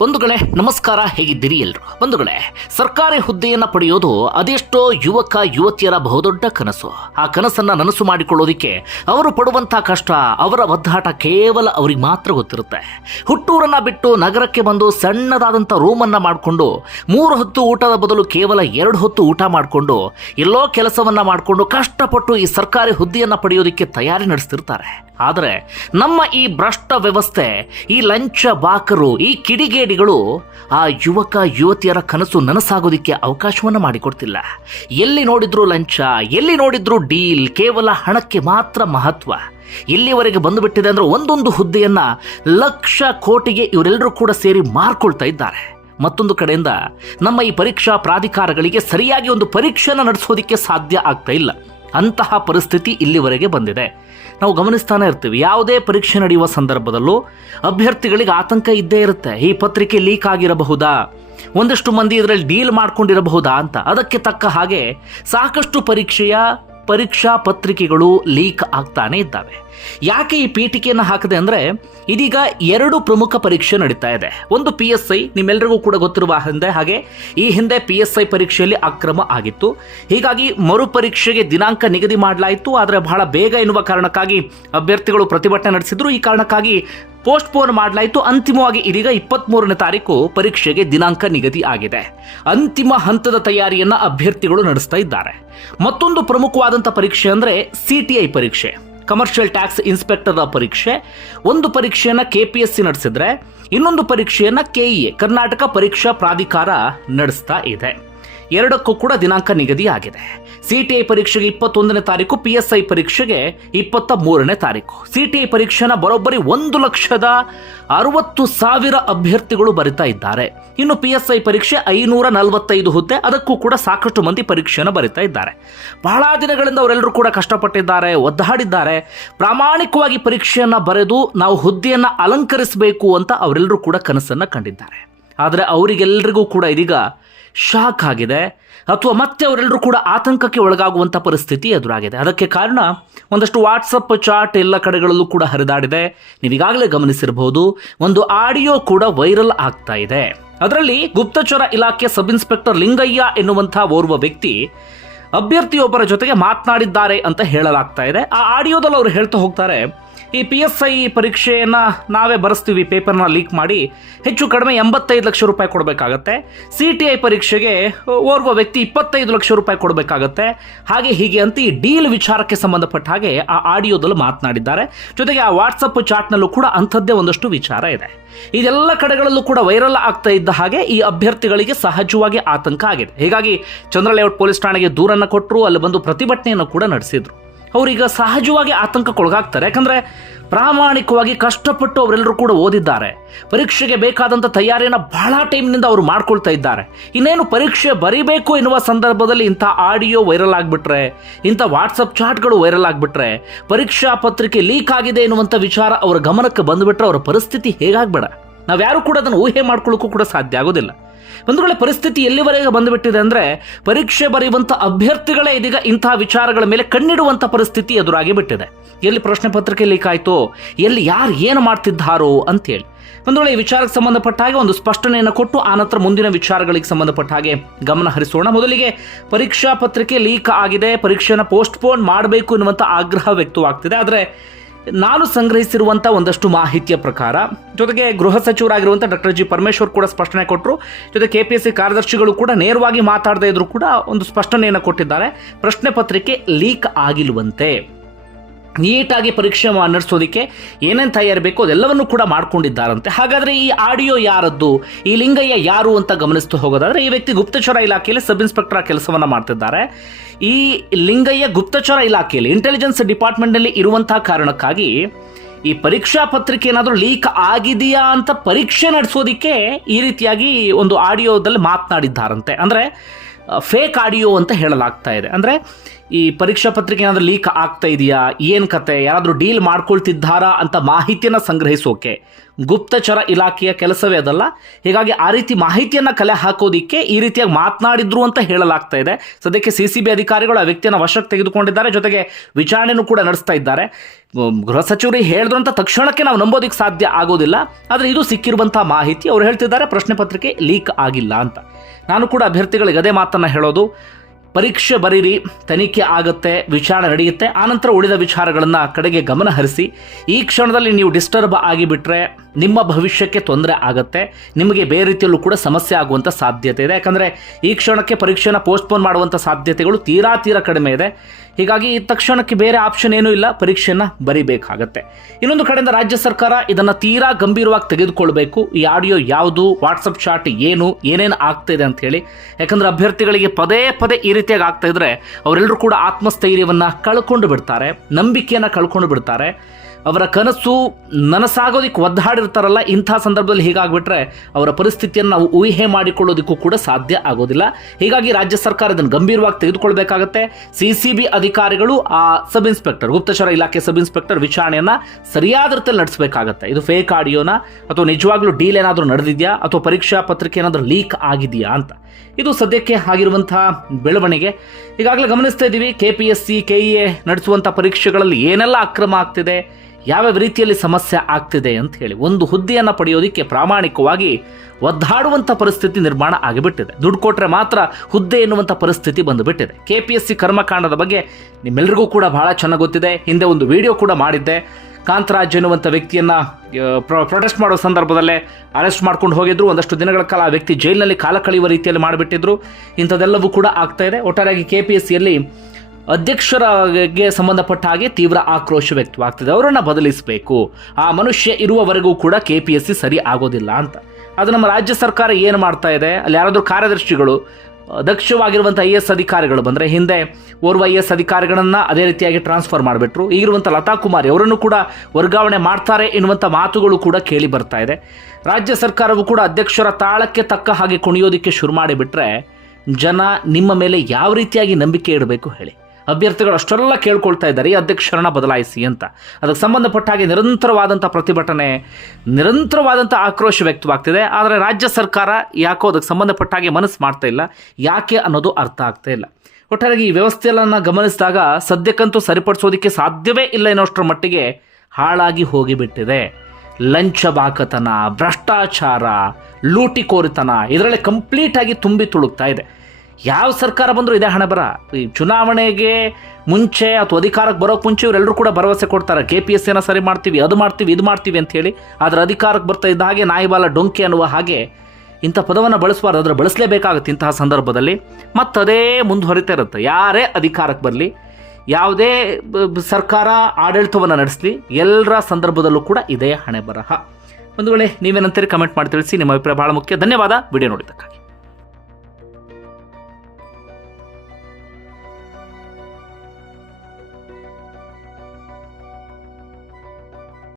ಬಂಧುಗಳೇ, ನಮಸ್ಕಾರ, ಹೇಗಿದ್ದೀರಿ ಎಲ್ರು? ಬಂಧುಗಳೇ, ಸರ್ಕಾರಿ ಹುದ್ದೆಯನ್ನ ಪಡೆಯೋದು ಅದೆಷ್ಟೋ ಯುವಕ, ಯುವತಿಯರ ಬಹುದೊಡ್ಡ ಕನಸು. ಆ ಕನಸನ್ನ ನನಸು ಮಾಡಿಕೊಳ್ಳೋದಿಕ್ಕೆ ಅವರು ಪಡುವಂತಹ ಕಷ್ಟ, ಅವರ ಒದ್ದಾಟ ಕೇವಲ ಅವರಿಗೆ ಮಾತ್ರ ಗೊತ್ತಿರುತ್ತೆ. ಹುಟ್ಟೂರನ್ನ ಬಿಟ್ಟು ನಗರಕ್ಕೆ ಬಂದು ಸಣ್ಣದಾದಂಥ ರೂಮನ್ನ ಮಾಡಿಕೊಂಡು, ಮೂರು ಹೊತ್ತು ಊಟದ ಬದಲು ಕೇವಲ ಎರಡು ಹೊತ್ತು ಊಟ ಮಾಡಿಕೊಂಡು, ಎಲ್ಲೋ ಕೆಲಸವನ್ನ ಮಾಡಿಕೊಂಡು ಕಷ್ಟಪಟ್ಟು ಈ ಸರ್ಕಾರಿ ಹುದ್ದೆಯನ್ನ ಪಡೆಯೋದಿಕ್ಕೆ ತಯಾರಿ ನಡೆಸ್ತಿರ್ತಾರೆ. ಆದರೆ ನಮ್ಮ ಈ ಭ್ರಷ್ಟ ವ್ಯವಸ್ಥೆ, ಈ ಲಂಚ ಬಾಕರು, ಈ ಕಿಡಿಗೇಡಿಗಳು ಆ ಯುವಕ, ಯುವತಿಯರ ಕನಸು ನನಸಾಗೋದಿಕ್ಕೆ ಅವಕಾಶವನ್ನು ಮಾಡಿಕೊಡ್ತಿಲ್ಲ. ಎಲ್ಲಿ ನೋಡಿದ್ರು ಲಂಚ, ಎಲ್ಲಿ ನೋಡಿದ್ರು ಡೀಲ್, ಕೇವಲ ಹಣಕ್ಕೆ ಮಾತ್ರ ಮಹತ್ವ. ಎಲ್ಲಿವರೆಗೆ ಬಂದುಬಿಟ್ಟಿದೆ ಅಂದ್ರೆ ಒಂದೊಂದು ಹುದ್ದೆಯನ್ನ ಲಕ್ಷ ಕೋಟಿಗೆ ಇವರೆಲ್ಲರೂ ಕೂಡ ಸೇರಿ ಮಾರ್ಕೊಳ್ತಾ ಇದ್ದಾರೆ. ಮತ್ತೊಂದು ಕಡೆಯಿಂದ ನಮ್ಮ ಈ ಪರೀಕ್ಷಾ ಪ್ರಾಧಿಕಾರಗಳಿಗೆ ಸರಿಯಾಗಿ ಒಂದು ಪರೀಕ್ಷೆಯನ್ನು ನಡೆಸೋದಿಕ್ಕೆ ಸಾಧ್ಯ ಆಗ್ತಾ ಇಲ್ಲ. ಅಂತಹ ಪರಿಸ್ಥಿತಿ ಇಲ್ಲಿವರೆಗೆ ಬಂದಿದೆ. ನಾವು ಗಮನಿಸ್ತಾನೆ ಇರ್ತೀವಿ. ಯಾವುದೇ ಪರೀಕ್ಷೆ ನಡೆಯುವ ಸಂದರ್ಭದಲ್ಲೂ ಅಭ್ಯರ್ಥಿಗಳಿಗೆ ಆತಂಕ ಇದ್ದೇ ಇರುತ್ತೆ. ಈ ಪತ್ರಿಕೆ ಲೀಕ್ ಆಗಿರಬಹುದಾ? ಒಂದಷ್ಟು ಮಂದಿ ಇದರಲ್ಲಿ ಡೀಲ್ ಮಾಡ್ಕೊಂಡಿರಬಹುದಾ ಅಂತ. ಅದಕ್ಕೆ ತಕ್ಕ ಹಾಗೆ ಸಾಕಷ್ಟು ಪರೀಕ್ಷೆಯ ಪರೀಕ್ಷಾ ಪತ್ರಿಕೆಗಳು ಲೀಕ್ ಆಗ್ತಾನೆ ಇದ್ದಾವೆ. ಯಾಕೆ ಈ ಪೀಠಿಕೆಯನ್ನು ಹಾಕಿದೆ ಅಂದರೆ ಇದೀಗ ಎರಡು ಪ್ರಮುಖ ಪರೀಕ್ಷೆ ನಡೀತಾ ಇದೆ. ಒಂದು ಪಿ ಎಸ್ ಐ ನಿಮ್ಮೆಲ್ಲರಿಗೂ ಕೂಡ ಗೊತ್ತಿರುವ ಹಿಂದೆ ಹಾಗೆ ಈ ಹಿಂದೆ ಪಿ ಎಸ್ ಐ ಪರೀಕ್ಷೆಯಲ್ಲಿ ಅಕ್ರಮ ಆಗಿತ್ತು. ಹೀಗಾಗಿ ಮರು ಪರೀಕ್ಷೆಗೆ ದಿನಾಂಕ ನಿಗದಿ ಮಾಡಲಾಯಿತು, ಆದರೆ ಬಹಳ ಬೇಗ ಎನ್ನುವ ಕಾರಣಕ್ಕಾಗಿ ಅಭ್ಯರ್ಥಿಗಳು ಪ್ರತಿಭಟನೆ ನಡೆಸಿದ್ರು. ಈ ಕಾರಣಕ್ಕಾಗಿ ಪೋಸ್ಟ್ ಪೋನ್ ಮಾಡಲಾಯಿತು. ಅಂತಿಮವಾಗಿ ಇದೀಗ ಇಪ್ಪತ್ಮೂರನೇ ತಾರೀಕು ಪರೀಕ್ಷೆಗೆ ದಿನಾಂಕ ನಿಗದಿ ಆಗಿದೆ. ಅಂತಿಮ ಹಂತದ ತಯಾರಿಯನ್ನು ಅಭ್ಯರ್ಥಿಗಳು ನಡೆಸ್ತಾ ಇದ್ದಾರೆ. ಮತ್ತೊಂದು ಪ್ರಮುಖವಾದಂಥ ಪರೀಕ್ಷೆ ಅಂದ್ರೆ ಸಿಟಿಐ ಪರೀಕ್ಷೆ. ಕಮರ್ಷಿಯಲ್ ಟ್ಯಾಕ್ಸ್ ಇನ್ಸ್ಪೆಕ್ಟರ್ ಪರೀಕ್ಷೆ, ಒಂದು ಪರೀಕ್ಷೆಯನ್ನು ಕೆ ಪಿ ಎಸ್ ಸಿ ನಡೆಸಿದ್ರೆ, ಇನ್ನೊಂದು ಪರೀಕ್ಷೆಯನ್ನು ಕೆಇಎ ಕರ್ನಾಟಕ ಪರೀಕ್ಷಾ ಪ್ರಾಧಿಕಾರ ನಡೆಸ್ತಾ ಇದೆ. ಎರಡಕ್ಕೂ ಕೂಡ ದಿನಾಂಕ ನಿಗದಿ ಆಗಿದೆ ಸಿಟಿಐ ಪರೀಕ್ಷೆಗೆ ಇಪ್ಪತ್ತೊಂದನೇ ತಾರೀಕು ಪಿ ಎಸ್ ಐ ಪರೀಕ್ಷೆಗೆ ಇಪ್ಪತ್ತ ಮೂರನೇ ತಾರೀಕು. ಸಿಟಿಐ ಪರೀಕ್ಷೆನ ಬರೋಬ್ಬರಿ ಒಂದು ಲಕ್ಷದ ಅರವತ್ತು ಸಾವಿರ ಅಭ್ಯರ್ಥಿಗಳು ಬರಿತಾ ಇದ್ದಾರೆ. ಇನ್ನು ಪಿ ಎಸ್ ಐ ಪರೀಕ್ಷೆ ಐನೂರ ನಲವತ್ತೈದು ಹುದ್ದೆ, ಅದಕ್ಕೂ ಕೂಡ ಸಾಕಷ್ಟು ಮಂದಿ ಪರೀಕ್ಷೆಯನ್ನು ಬರಿತಾ ಇದ್ದಾರೆ. ಬಹಳ ದಿನಗಳಿಂದ ಅವರೆಲ್ಲರೂ ಕೂಡ ಕಷ್ಟಪಟ್ಟಿದ್ದಾರೆ, ಒದ್ದಾಡಿದ್ದಾರೆ. ಪ್ರಾಮಾಣಿಕವಾಗಿ ಪರೀಕ್ಷೆಯನ್ನು ಬರೆದು ನಾವು ಹುದ್ದೆಯನ್ನು ಅಲಂಕರಿಸಬೇಕು ಅಂತ ಅವರೆಲ್ಲರೂ ಕೂಡ ಕನಸನ್ನು ಕಂಡಿದ್ದಾರೆ. ಆದರೆ ಅವರಿಗೆಲ್ಲರಿಗೂ ಕೂಡ ಇದೀಗ ಶಾಕ್ ಆಗಿದೆ ಅಥವಾ ಮತ್ತೆ ಅವರೆಲ್ಲರೂ ಕೂಡ ಆತಂಕಕ್ಕೆ ಒಳಗಾಗುವಂಥ ಪರಿಸ್ಥಿತಿ ಎದುರಾಗಿದೆ. ಅದಕ್ಕೆ ಕಾರಣ ಒಂದಷ್ಟು ವಾಟ್ಸಪ್ ಚಾಟ್ ಎಲ್ಲ ಕಡೆಗಳಲ್ಲೂ ಕೂಡ ಹರಿದಾಡಿದೆ. ನೀವೀಗಾಗಲೇ ಗಮನಿಸಿರಬಹುದು, ಒಂದು ಆಡಿಯೋ ಕೂಡ ವೈರಲ್ ಆಗ್ತಾ ಇದೆ. ಅದರಲ್ಲಿ ಗುಪ್ತಚರ ಇಲಾಖೆ ಸಬ್ ಇನ್ಸ್ಪೆಕ್ಟರ್ ಲಿಂಗಯ್ಯ ಎನ್ನುವಂಥ ಓರ್ವ ವ್ಯಕ್ತಿ ಅಭ್ಯರ್ಥಿಯೊಬ್ಬರ ಜೊತೆಗೆ ಮಾತನಾಡಿದ್ದಾರೆ ಅಂತ ಹೇಳಲಾಗ್ತಾ ಇದೆ. ಆ ಆಡಿಯೋದಲ್ಲಿ ಅವರು ಹೇಳ್ತಾ ಹೋಗ್ತಾರೆ ಈ ಪಿ ಎಸ್ ಐ ಪರೀಕ್ಷೆಯನ್ನ ನಾವೇ ಬರೆಸ್ತೀವಿ, ಪೇಪರ್ನ ಲೀಕ್ ಮಾಡಿ, ಹೆಚ್ಚು ಕಡಿಮೆ ಎಂಬತ್ತೈದು ಲಕ್ಷ ರೂಪಾಯಿ ಕೊಡಬೇಕಾಗತ್ತೆ. ಸಿ ಟಿ ಐ ಪರೀಕ್ಷೆಗೆ ಓರ್ವ ವ್ಯಕ್ತಿ ಇಪ್ಪತ್ತೈದು ಲಕ್ಷ ರೂಪಾಯಿ ಕೊಡಬೇಕಾಗತ್ತೆ. ಹಾಗೆ ಹೀಗೆ ಅಂತ ಈ ಡೀಲ್ ವಿಚಾರಕ್ಕೆ ಸಂಬಂಧಪಟ್ಟ ಹಾಗೆ ಆ ಆಡಿಯೋದಲ್ಲಿ ಮಾತನಾಡಿದ್ದಾರೆ. ಜೊತೆಗೆ ಆ ವಾಟ್ಸಪ್ ಚಾಟ್ನಲ್ಲೂ ಕೂಡ ಅಂಥದ್ದೇ ಒಂದಷ್ಟು ವಿಚಾರ ಇದೆ. ಇದೆಲ್ಲ ಕಡೆಗಳಲ್ಲೂ ಕೂಡ ವೈರಲ್ ಆಗ್ತಾ ಇದ್ದ ಹಾಗೆ ಈ ಅಭ್ಯರ್ಥಿಗಳಿಗೆ ಸಹಜವಾಗಿ ಆತಂಕ ಆಗಿದೆ. ಹೀಗಾಗಿ ಚಂದ್ರಲೇಔಟ್ ಪೊಲೀಸ್ ಠಾಣೆಗೆ ದೂರನ್ನು ಕೊಟ್ಟರು ಅಲ್ಲಿ ಬಂದು ಪ್ರತಿಭಟನೆಯನ್ನು ಕೂಡ ನಡೆಸಿದ್ರು. ಅವರೀಗ ಸಹಜವಾಗಿ ಆತಂಕಕ್ಕೊಳಗಾಗ್ತಾರೆ. ಯಾಕಂದರೆ ಪ್ರಾಮಾಣಿಕವಾಗಿ ಕಷ್ಟಪಟ್ಟು ಅವರೆಲ್ಲರೂ ಕೂಡ ಓದಿದ್ದಾರೆ. ಪರೀಕ್ಷೆಗೆ ಬೇಕಾದಂಥ ತಯಾರಿಯನ್ನು ಬಹಳ ಟೈಮ್ನಿಂದ ಅವರು ಮಾಡ್ಕೊಳ್ತಾ ಇದ್ದಾರೆ. ಇನ್ನೇನು ಪರೀಕ್ಷೆ ಬರೀಬೇಕು ಎನ್ನುವ ಸಂದರ್ಭದಲ್ಲಿ ಇಂಥ ಆಡಿಯೋ ವೈರಲ್ ಆಗಿಬಿಟ್ರೆ, ಇಂಥ ವಾಟ್ಸಪ್ ಚಾಟ್ಗಳು ವೈರಲ್ ಆಗಿಬಿಟ್ರೆ, ಪರೀಕ್ಷಾ ಪತ್ರಿಕೆ ಲೀಕ್ ಆಗಿದೆ ಎನ್ನುವಂಥ ವಿಚಾರ ಅವರ ಗಮನಕ್ಕೆ ಬಂದುಬಿಟ್ರೆ ಅವರ ಪರಿಸ್ಥಿತಿ ಹೇಗಾಗಬೇಡ. ನಾವ್ಯಾರು ಕೂಡ ಅದನ್ನು ಊಹೆ ಮಾಡ್ಕೊಳ್ಳೋಕ್ಕೂ ಕೂಡ ಸಾಧ್ಯ ಆಗೋದಿಲ್ಲ. ಬಂಧುಗಳ ಪರಿಸ್ಥಿತಿ ಎಲ್ಲಿವರೆಗೆ ಬಂದುಬಿಟ್ಟಿದೆ ಅಂದರೆ ಪರೀಕ್ಷೆ ಬರೆಯುವಂಥ ಅಭ್ಯರ್ಥಿಗಳೇ ಇದೀಗ ಇಂತಹ ವಿಚಾರಗಳ ಮೇಲೆ ಕಣ್ಣಿಡುವಂಥ ಪರಿಸ್ಥಿತಿ ಎದುರಾಗಿ ಬಿಟ್ಟಿದೆ. ಎಲ್ಲಿ ಪ್ರಶ್ನೆ ಪತ್ರಿಕೆ ಲೀಕ್ ಆಯಿತು, ಎಲ್ಲಿ ಯಾರು ಏನು ಮಾಡ್ತಿದ್ದಾರೋ ಅಂತೇಳಿ. ಒಂದು ಈ ವಿಚಾರಕ್ಕೆ ಸಂಬಂಧಪಟ್ಟ ಹಾಗೆ ಒಂದು ಸ್ಪಷ್ಟನೆಯನ್ನು ಕೊಟ್ಟು ಆನಂತರ ಮುಂದಿನ ವಿಚಾರಗಳಿಗೆ ಸಂಬಂಧಪಟ್ಟ ಹಾಗೆ ಗಮನ ಹರಿಸೋಣ. ಮೊದಲಿಗೆ ಪರೀಕ್ಷಾ ಪತ್ರಿಕೆ ಲೀಕ್ ಆಗಿದೆ, ಪರೀಕ್ಷೆಯನ್ನು ಪೋಸ್ಟ್ಪೋನ್ ಮಾಡಬೇಕು ಎನ್ನುವಂಥ ಆಗ್ರಹ ವ್ಯಕ್ತವಾಗ್ತಿದೆ. ಆದರೆ ನಾನು ಸಂಗ್ರಹಿಸಿರುವಂಥ ಒಂದಷ್ಟು ಮಾಹಿತಿಯ ಪ್ರಕಾರ, ಜೊತೆಗೆ ಗೃಹ ಸಚಿವರಾಗಿರುವಂಥ ಡಾಕ್ಟರ್ ಜಿ ಪರಮೇಶ್ವರ್ ಕೂಡ ಸ್ಪಷ್ಟನೆ ಕೊಟ್ಟರು ಜೊತೆ ಕೆ ಪಿ ಎಸ್ ಸಿ ಕಾರ್ಯದರ್ಶಿಗಳು ಕೂಡ ನೇರವಾಗಿ ಮಾತಾಡದೇ ಇದ್ರು ಕೂಡ ಒಂದು ಸ್ಪಷ್ಟನೆಯನ್ನು ಕೊಟ್ಟಿದ್ದಾರೆ. ಪ್ರಶ್ನೆ ಪತ್ರಿಕೆ ಲೀಕ್ ಆಗಿಲ್ವಂತೆ. ನೀಟಾಗಿ ಪರೀಕ್ಷೆ ನಡೆಸೋದಕ್ಕೆ ಏನೇನು ತಯಾರಿ ಬೇಕೋ ಅದೆಲ್ಲವನ್ನು ಕೂಡ ಮಾಡ್ಕೊಂಡಿದ್ದಾರಂತೆ. ಹಾಗಾದರೆ ಈ ಆಡಿಯೋ ಯಾರದ್ದು, ಈ ಲಿಂಗಯ್ಯ ಯಾರು ಅಂತ ಗಮನಿಸ್ತು ಹೋಗೋದಾದರೆ ಈ ವ್ಯಕ್ತಿ ಗುಪ್ತಚರ ಇಲಾಖೆಯಲ್ಲಿ ಸಬ್ ಇನ್ಸ್ಪೆಕ್ಟರ್ ಕೆಲಸವನ್ನು ಮಾಡ್ತಿದ್ದಾರೆ. ಈ ಲಿಂಗಯ್ಯ ಗುಪ್ತಚರ ಇಲಾಖೆಯಲ್ಲಿ ಇಂಟೆಲಿಜೆನ್ಸ್ ಡಿಪಾರ್ಟ್ಮೆಂಟ್ನಲ್ಲಿ ಇರುವಂತಹ ಕಾರಣಕ್ಕಾಗಿ ಈ ಪರೀಕ್ಷಾ ಪತ್ರಿಕೆ ಏನಾದರೂ ಲೀಕ್ ಆಗಿದೆಯಾ ಅಂತ ಪರೀಕ್ಷೆ ನಡೆಸೋದಿಕ್ಕೆ ಈ ರೀತಿಯಾಗಿ ಒಂದು ಆಡಿಯೋದಲ್ಲಿ ಮಾತನಾಡಿದ್ದಾರಂತೆ. ಅಂದರೆ ಫೇಕ್ ಆಡಿಯೋ ಅಂತ ಹೇಳಲಾಗ್ತಾ ಇದೆ. ಅಂದರೆ ಈ ಪರೀಕ್ಷಾ ಪತ್ರಿಕೆ ಏನಾದರೂ ಲೀಕ್ ಆಗ್ತಾ ಇದೆಯಾ? ಏನು ಕತೆ? ಯಾರಾದರೂ ಡೀಲ್ ಮಾಡ್ಕೊಳ್ತಿದ್ದಾರಾ ಅಂತ ಮಾಹಿತಿಯನ್ನು ಸಂಗ್ರಹಿಸೋಕೆ. ಗುಪ್ತಚರ ಇಲಾಖೆಯ ಕೆಲಸವೇ ಅದಲ್ಲ. ಹೀಗಾಗಿ ಆ ರೀತಿ ಮಾಹಿತಿಯನ್ನು ಕಲೆ ಹಾಕೋದಿಕ್ಕೆ ಈ ರೀತಿಯಾಗಿ ಮಾತನಾಡಿದ್ರು ಅಂತ ಹೇಳಲಾಗ್ತಾ ಇದೆ. ಸದ್ಯಕ್ಕೆ ಸಿ ಸಿ ಬಿ ಅಧಿಕಾರಿಗಳು ಆ ವ್ಯಕ್ತಿಯನ್ನು ವಶಕ್ಕೆ ತೆಗೆದುಕೊಂಡಿದ್ದಾರೆ. ಜೊತೆಗೆ ವಿಚಾರಣೆನೂ ಕೂಡ ನಡೆಸ್ತಾ ಇದ್ದಾರೆ. ಗೃಹ ಸಚಿವರು ಹೇಳಿದ್ರು ಅಂತ ತಕ್ಷಣಕ್ಕೆ ನಾವು ನಂಬೋದಿಕ್ಕೆ ಸಾಧ್ಯ ಆಗೋದಿಲ್ಲ. ಆದರೆ ಇದು ಸಿಕ್ಕಿರುವಂತಹ ಮಾಹಿತಿ. ಅವ್ರು ಹೇಳ್ತಿದ್ದಾರೆ ಪ್ರಶ್ನೆ ಪತ್ರಿಕೆ ಲೀಕ್ ಆಗಿಲ್ಲ ಅಂತ. ನಾನು ಕೂಡ ಅಭ್ಯರ್ಥಿಗಳಿಗೆ ಅದೇ ಮಾತನ್ನು ಹೇಳೋದು. ಪರೀಕ್ಷೆ ಬರೀರಿ, ತನಿಖೆ ಆಗುತ್ತೆ, ವಿಚಾರಣೆ ನಡೆಯುತ್ತೆ. ಆನಂತರ ಉಳಿದ ವಿಚಾರಗಳನ್ನು ಕಡೆಗೆ ಗಮನ ಹರಿಸಿ, ಈ ಕ್ಷಣದಲ್ಲಿ ನೀವು ಡಿಸ್ಟರ್ಬ್ ಆಗಿಬಿಟ್ರೆ ನಿಮ್ಮ ಭವಿಷ್ಯಕ್ಕೆ ತೊಂದರೆ ಆಗುತ್ತೆ. ನಿಮಗೆ ಬೇರೆ ರೀತಿಯಲ್ಲೂ ಕೂಡ ಸಮಸ್ಯೆ ಆಗುವಂಥ ಸಾಧ್ಯತೆ ಇದೆ. ಯಾಕಂದರೆ ಈ ಕ್ಷಣಕ್ಕೆ ಪರೀಕ್ಷೆನ ಪೋಸ್ಟ್ಪೋನ್ ಮಾಡುವಂಥ ಸಾಧ್ಯತೆಗಳು ತೀರಾ ತೀರಾ ಕಡಿಮೆ ಇದೆ. ಹೀಗಾಗಿ ಈ ತಕ್ಷಣಕ್ಕೆ ಬೇರೆ ಆಪ್ಷನ್ ಏನೂ ಇಲ್ಲ ಪರೀಕ್ಷೆಯನ್ನು ಬರಿಬೇಕಾಗತ್ತೆ. ಇನ್ನೊಂದು ಕಡೆಯಿಂದ ರಾಜ್ಯ ಸರ್ಕಾರ ಇದನ್ನು ತೀರಾ ಗಂಭೀರವಾಗಿ ತೆಗೆದುಕೊಳ್ಬೇಕು. ಈ ಆಡಿಯೋ ಯಾವುದು ವಾಟ್ಸಪ್ ಚಾಟ್ ಏನು, ಏನೇನು ಆಗ್ತಾ ಇದೆ ಅಂತ ಹೇಳಿ. ಯಾಕಂದರೆ ಅಭ್ಯರ್ಥಿಗಳಿಗೆ ಪದೇ ಪದೇ ಈ ರೀತಿಯಾಗಿ ಆಗ್ತಾ ಇದ್ರೆ ಅವರೆಲ್ಲರೂ ಕೂಡ ಆತ್ಮಸ್ಥೈರ್ಯವನ್ನು ಕಳ್ಕೊಂಡು ಬಿಡ್ತಾರೆ, ನಂಬಿಕೆಯನ್ನು ಕಳ್ಕೊಂಡು ಬಿಡ್ತಾರೆ. ಅವರ ಕನಸು ನನಸಾಗೋದಕ್ಕೆ ಒದ್ದಾಡಿರ್ತಾರಲ್ಲ ಇಂಥ ಸಂದರ್ಭದಲ್ಲಿ ಹೀಗಾಗ್ಬಿಟ್ರೆ ಅವರ ಪರಿಸ್ಥಿತಿಯನ್ನು ನಾವು ಊಹೆ ಮಾಡಿಕೊಳ್ಳೋದಕ್ಕೂ ಕೂಡ ಸಾಧ್ಯ ಆಗೋದಿಲ್ಲ. ಹೀಗಾಗಿ ರಾಜ್ಯ ಸರ್ಕಾರ ಇದನ್ನು ಗಂಭೀರವಾಗಿ ತೆಗೆದುಕೊಳ್ಬೇಕಾಗತ್ತೆ. ಸಿ ಸಿ ಬಿ ಅಧಿಕಾರಿಗಳು ಆ ಸಬ್ ಇನ್ಸ್ಪೆಕ್ಟರ್, ಗುಪ್ತಚರ ಇಲಾಖೆ ಸಬ್ ಇನ್ಸ್ಪೆಕ್ಟರ್ ವಿಚಾರಣೆಯನ್ನು ಸರಿಯಾದ ರೀತಿಯಲ್ಲಿ ನಡೆಸಬೇಕಾಗತ್ತೆ. ಇದು ಫೇಕ್ ಆಡಿಯೋನ? ಅಥವಾ ನಿಜವಾಗ್ಲೂ ಡೀಲ್ ಏನಾದರೂ ನಡೆದಿದೆಯಾ? ಅಥವಾ ಪರೀಕ್ಷಾ ಪತ್ರಿಕೆ ಏನಾದರೂ ಲೀಕ್ ಆಗಿದೆಯಾ ಅಂತ. ಇದು ಸದ್ಯಕ್ಕೆ ಆಗಿರುವಂತಹ ಬೆಳವಣಿಗೆ. ಈಗಾಗಲೇ ಗಮನಿಸ್ತಾ ಇದ್ದೀವಿ K P S C K E A ನಡೆಸುವಂಥ ಪರೀಕ್ಷೆಗಳಲ್ಲಿ ಏನೆಲ್ಲ ಅಕ್ರಮ ಆಗ್ತಿದೆ? ಯಾವ್ಯಾವ ರೀತಿಯಲ್ಲಿ ಸಮಸ್ಯೆ ಆಗ್ತಿದೆ ಅಂತ ಹೇಳಿ ಒಂದು ಹುದ್ದೆಯನ್ನು ಪಡೆಯೋದಕ್ಕೆ ಪ್ರಾಮಾಣಿಕವಾಗಿ ಒದ್ದಾಡುವಂಥ ಪರಿಸ್ಥಿತಿ ನಿರ್ಮಾಣ ಆಗಿಬಿಟ್ಟಿದೆ. ದುಡ್ಡು ಕೊಟ್ಟರೆ ಮಾತ್ರ ಹುದ್ದೆ ಎನ್ನುವಂಥ ಪರಿಸ್ಥಿತಿ ಬಂದುಬಿಟ್ಟಿದೆ. ಕೆ ಪಿ ಎಸ್ ಸಿ ಕರ್ಮಕಾಂಡದ ಬಗ್ಗೆ ನಿಮ್ಮೆಲ್ಲರಿಗೂ ಕೂಡ ಭಾಳ ಚೆನ್ನಾಗಿ ಗೊತ್ತಿದೆ. ಹಿಂದೆ ಒಂದು ವಿಡಿಯೋ ಕೂಡ ಮಾಡಿದ್ದೆ. ಕಾಂತರಾಜ್ ಎನ್ನುವಂಥ ವ್ಯಕ್ತಿಯನ್ನು ಪ್ರೊಟೆಸ್ಟ್ ಮಾಡೋ ಸಂದರ್ಭದಲ್ಲೇ ಅರೆಸ್ಟ್ ಮಾಡ್ಕೊಂಡು ಹೋಗಿದ್ರು. ಒಂದಷ್ಟು ದಿನಗಳ ಕಾಲ ಆ ವ್ಯಕ್ತಿ ಜೈಲಿನಲ್ಲಿ ಕಾಲ ಕಳೆಯುವ ರೀತಿಯಲ್ಲಿ ಮಾಡಿಬಿಟ್ಟಿದ್ರು. ಇಂಥದ್ದೆಲ್ಲವೂ ಕೂಡ ಆಗ್ತಾ ಇದೆ. ಒಟ್ಟಾರೆಯಾಗಿ ಕೆ ಪಿ ಎಸ್ ಸಿಯಲ್ಲಿ ಅಧ್ಯಕ್ಷರಿಗೆ ಸಂಬಂಧಪಟ್ಟ ಹಾಗೆ ತೀವ್ರ ಆಕ್ರೋಶ ವ್ಯಕ್ತವಾಗ್ತಿದೆ. ಅವರನ್ನು ಬದಲಿಸಬೇಕು. ಆ ಮನುಷ್ಯ ಇರುವವರೆಗೂ ಕೂಡ ಕೆ ಪಿ ಎಸ್ ಸಿ ಸರಿ ಆಗೋದಿಲ್ಲ ಅಂತ. ಅದು ನಮ್ಮ ರಾಜ್ಯ ಸರ್ಕಾರ ಏನು ಮಾಡ್ತಾ ಇದೆ? ಅಲ್ಲಿ ಯಾರಾದರೂ ಕಾರ್ಯದರ್ಶಿಗಳು ದಕ್ಷವಾಗಿರುವಂಥ ಐ ಎಸ್ ಅಧಿಕಾರಿಗಳು ಬಂದರೆ ಹಿಂದೆ ಓರ್ವ ಐ ಎಸ್ ಅಧಿಕಾರಿಗಳನ್ನು ಅದೇ ರೀತಿಯಾಗಿ ಟ್ರಾನ್ಸ್ಫರ್ ಮಾಡಿಬಿಟ್ರು. ಈಗಿರುವಂಥ ಲತಾ ಕುಮಾರಿ ಅವರನ್ನು ಕೂಡ ವರ್ಗಾವಣೆ ಮಾಡ್ತಾರೆ ಎನ್ನುವಂಥ ಮಾತುಗಳು ಕೂಡ ಕೇಳಿ ಬರ್ತಾ ಇದೆ. ರಾಜ್ಯ ಸರ್ಕಾರವು ಕೂಡ ಅಧ್ಯಕ್ಷರ ತಾಳಕ್ಕೆ ತಕ್ಕ ಹಾಗೆ ಕುಣಿಯೋದಕ್ಕೆ ಶುರು ಮಾಡಿಬಿಟ್ರೆ ಜನ ನಿಮ್ಮ ಮೇಲೆ ಯಾವ ರೀತಿಯಾಗಿ ನಂಬಿಕೆ ಇಡಬೇಕು ಹೇಳಿ. ಅಭ್ಯರ್ಥಿಗಳು ಅಷ್ಟೆಲ್ಲ ಕೇಳ್ಕೊಳ್ತಾ ಇದ್ದಾರೆ, ಈ ಅಧ್ಯಕ್ಷರನ್ನ ಬದಲಾಯಿಸಿ ಅಂತ. ಅದಕ್ಕೆ ಸಂಬಂಧಪಟ್ಟ ಹಾಗೆ ನಿರಂತರವಾದಂಥ ಪ್ರತಿಭಟನೆ ನಿರಂತರವಾದಂಥ ಆಕ್ರೋಶ ವ್ಯಕ್ತವಾಗ್ತಿದೆ. ಆದರೆ ರಾಜ್ಯ ಸರ್ಕಾರ ಯಾಕೋ ಅದಕ್ಕೆ ಸಂಬಂಧಪಟ್ಟ ಹಾಗೆ ಮನಸ್ಸು ಮಾಡ್ತಾ ಇಲ್ಲ. ಯಾಕೆ ಅನ್ನೋದು ಅರ್ಥ ಆಗ್ತಾ ಇಲ್ಲ. ಒಟ್ಟಾರೆಯಾಗಿ ಈ ವ್ಯವಸ್ಥೆಯನ್ನು ಗಮನಿಸಿದಾಗ ಸದ್ಯಕ್ಕಂತೂ ಸರಿಪಡಿಸೋದಕ್ಕೆ ಸಾಧ್ಯವೇ ಇಲ್ಲ ಎನ್ನುವಷ್ಟರ ಮಟ್ಟಿಗೆ ಹಾಳಾಗಿ ಹೋಗಿಬಿಟ್ಟಿದೆ. ಲಂಚ ಬಾಕತನ ಭ್ರಷ್ಟಾಚಾರ ಲೂಟಿಕೋರಿತನ ಇದರಲ್ಲಿ ಕಂಪ್ಲೀಟಾಗಿ ತುಂಬಿ ತುಳುಕ್ತಾ ಇದೆ. ಯಾವ ಸರ್ಕಾರ ಬಂದರೂ ಇದೇ ಹಣ ಬರ. ಈ ಚುನಾವಣೆಗೆ ಮುಂಚೆ ಅಥವಾ ಅಧಿಕಾರಕ್ಕೆ ಬರೋಕ್ಕೆ ಮುಂಚೆ ಇವರೆಲ್ಲರೂ ಕೂಡ ಭರವಸೆ ಕೊಡ್ತಾರೆ. ಕೆ ಪಿ ಎಸ್ ಸಿನ ಸರಿ ಮಾಡ್ತೀವಿ, ಅದು ಮಾಡ್ತೀವಿ, ಇದು ಮಾಡ್ತೀವಿ ಅಂತ ಹೇಳಿ. ಆದರೆ ಅಧಿಕಾರಕ್ಕೆ ಬರ್ತಾ ಇದ್ದ ಹಾಗೆ ನಾಯಿಬಾಲ ಡೊಂಕಿ ಅನ್ನುವ ಹಾಗೆ ಇಂಥ ಪದವನ್ನು ಬಳಸಬಾರ್ದು. ಆದರೆ ಬಳಸಲೇಬೇಕಾಗುತ್ತೆ ಇಂತಹ ಸಂದರ್ಭದಲ್ಲಿ. ಮತ್ತದೇ ಮುಂದುವರಿತಾ ಇರುತ್ತೆ. ಯಾರೇ ಅಧಿಕಾರಕ್ಕೆ ಬರಲಿ, ಯಾವುದೇ ಸರ್ಕಾರ ಆಡಳಿತವನ್ನು ನಡೆಸಲಿ, ಎಲ್ಲರ ಸಂದರ್ಭದಲ್ಲೂ ಕೂಡ ಇದೇ ಹಣೆ ಬರಹ ಒಂದು ವೇಳೆ ನೀವೇನಂತೀರಿ? ಕಮೆಂಟ್ ಮಾಡಿ ತಿಳಿಸಿ. ನಿಮ್ಮ ಅಭಿಪ್ರಾಯ ಭಾಳ ಮುಖ್ಯ. ಧನ್ಯವಾದ. ವಿಡಿಯೋ ನೋಡಿದ್ದಕ್ಕಾಗಿ.